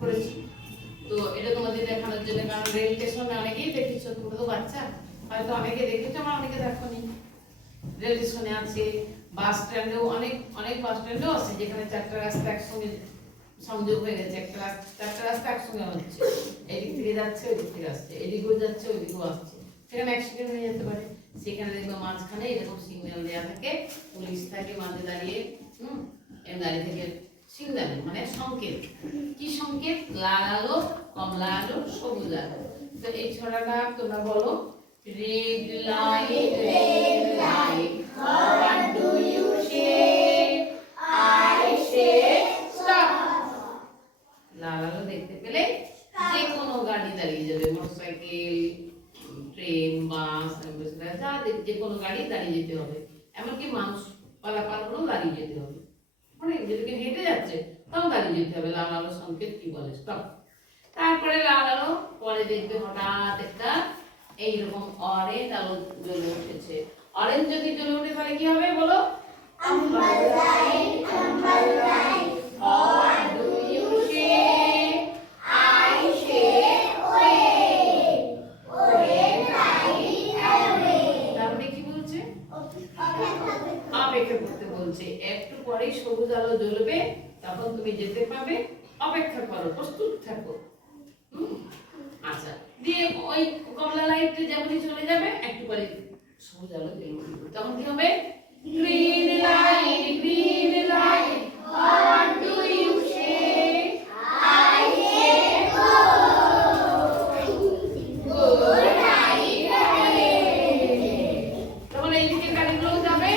করেছি। তো এটা তোমাদের দেখানোর জন্য, কারণ রেল স্টেশনে অনেকেই দেখেছো, তোমরা তো বাচ্চা হয়তো অনেকে দেখেছো, আমার অনেকে দেখোনি। রেল স্টেশনে আছে, বাস স্ট্যান্ডেও অনেক অনেক বাস স্ট্যান্ডেও আছে যেখানে চারটা রাস্তা একসঙ্গে সংযোগ হয়ে গেছে, চারটা রাস্তা একসঙ্গে হচ্ছে, এদিক থেকে যাচ্ছে ওই দিক থেকে আসছে, এদিকেও যাচ্ছে ওই দিকেও আসছে, সেখানে অ্যাক্সিডেন্ট হয়ে যেতে পারে। সেখানে দেখবে মাঝখানে এরকম সিগন্যাল দেওয়া থাকে, পুলিশ থাকে মাঝে দাঁড়িয়ে, দাঁড়িয়ে থেকে সিগন্যাল মানে সংকেত। কি সংকেত? লাল আলো, কমলা আলো, সবুজ আলো। তো এই ছড়াটা তোমরা বলো। Red light, red light, what do you say? I say stop. লাল আলো দেখতে পেলে যে কোনো গাড়ি দাঁড়িয়ে যাবে, মোটরসাইকেল, ট্রেন, বাস, যা যে কোনো গাড়ি দাঁড়িয়ে যেতে হবে। এমনকি মানুষ পালাপালগুলো দাঁড়িয়ে যেতে হবে, মানে যেদিকে হেঁটে যাচ্ছে তাও দাঁড়িয়ে যেতে হবে। লাল আলো সংকেত কি বলে? স্টপ। তারপরে লাল আলো পরে দেখবে হঠাৎ একটা এইরকম অরেঞ্জ আলো জ্বলে উঠেছে। অরেঞ্জ যদি জ্বলে উঠে তাহলে কি হবে বলো? Amber light, amber light, what do you say? I say away, away light away. তারপরে কি বলছে? অপেক্ষা করতে বলছে। একটু পরেই সবুজ আলো জ্বলবে, তখন তুমি যেতে পাবে, অপেক্ষা করো, প্রস্তুত থাকো। আচ্ছা, দিয়ে ওই কমলা লাইট যেমনই চলে যাবে, একটু পরে সবুজ আলো জ্বলবে, তখন কি হবে? Green light, green light, what do you say? I say go, go light away. তখন এইদিকে গাড়িগুলো যাবে,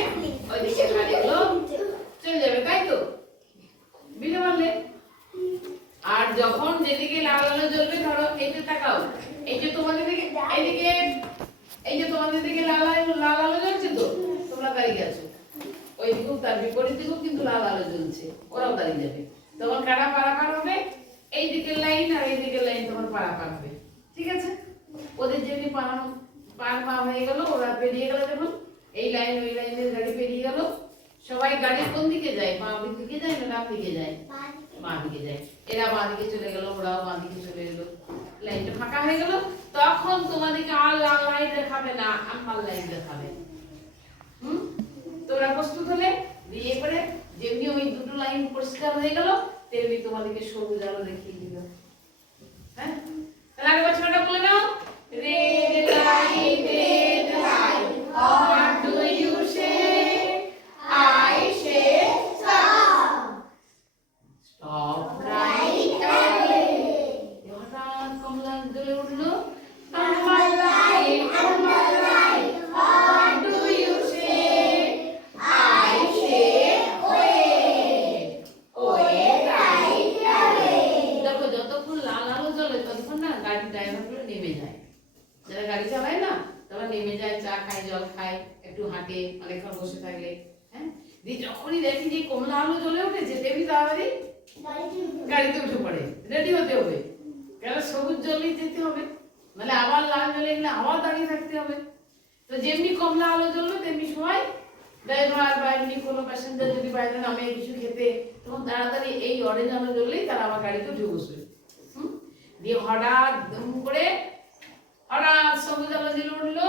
ওইদিকে গাড়িগুলো চলে যাবে, তাই তো? বুঝতে পারলে? আর যখন যেদিকে লাল আলো জ্বলবে, ধরো এইটা তাকাও, এই যে তোমাদের দিকে, এইদিকে এই যে তোমাদের দিকে লাল আলো জ্বলছে, তো তোমরা দাঁড়িয়ে আছো, ওই দিকেও তার বিপরীত দিকেও কিন্তু লাল আলো জ্বলছে, ওরাও দাঁড়িয়ে যাবে। তখন কারা পারাপার হবে? এই দিকের লাইন আর এই দিকের লাইন তখন পারাপার হবে, ঠিক আছে? ওদের যেমনি পার হয়ে গেল, ওরা পেরিয়ে গেল, যখন এই লাইন ওই লাইনের গাড়ি পেরিয়ে গেল, সবাই গাড়ি কোন দিকে যায়? বাঁ দিকে যায় না ডান দিকে যায়? বাঁ দিকে যায়। এরা বাঁ দিকে চলে গেল, ওরাও বাঁ দিকে চলে এলো, লাইনটা ফাঁকা হয়ে গেল। তখন তোমাদেরকে আর লাল লাইট দেখাবে না, আম্বার লাইট দেখাবে। তোমরা প্রস্তুত হলে, দিয়ে করে যেমনি ওই দুটো লাইন পরিষ্কার হয়ে গেল, তেমনি তোমাদেরকে সবুজ আলো দেখিয়ে দিল। হ্যাঁ, তাহলে আরেকবার ছড়াটা বলে নাও। Red light, red light, what do you say? I say stop. Stop right away. হঠাৎ কমলা জ্বলে উঠলো, amber light, amber light, what do you say? I say away, away right away. দেখো, যতক্ষণ লাল আলো জ্বলে ততক্ষণ না গাড়ির ড্রাইভারগুলো নেমে যায়, যারা গাড়ি চালায় না তারা নেমে যায়, চা খায়, জল খায়, একটু হাঁটে, অনেকক্ষণ বসে থাকলে। হ্যাঁ, দিয়ে যখনই দেখি যে কমলা আলো জ্বলে উঠেছে, তেমনি তাড়াতাড়ি গাড়িতে উঠে পড়ে, রেডি হতে হবে, কারণ সবুজ জ্বলেই যেতে হবে, নাহলে আবার লাল জ্বলে গেলে আবার দাঁড়িয়ে থাকতে হবে। তো যেমনি কমলা আলো জ্বললো তেমনি সময় ড্রাইভার বা এমনি কোনো প্যাসেঞ্জার যদি বাইরে নামে কিছু খেতে, তখন তাড়াতাড়ি এই অরেঞ্জ আলো জ্বললেই তারা আবার গাড়িতে উঠে বসবে। দিয়ে হঠাৎ করে হঠাৎ সবুজ আলো জ্বলে উঠলো,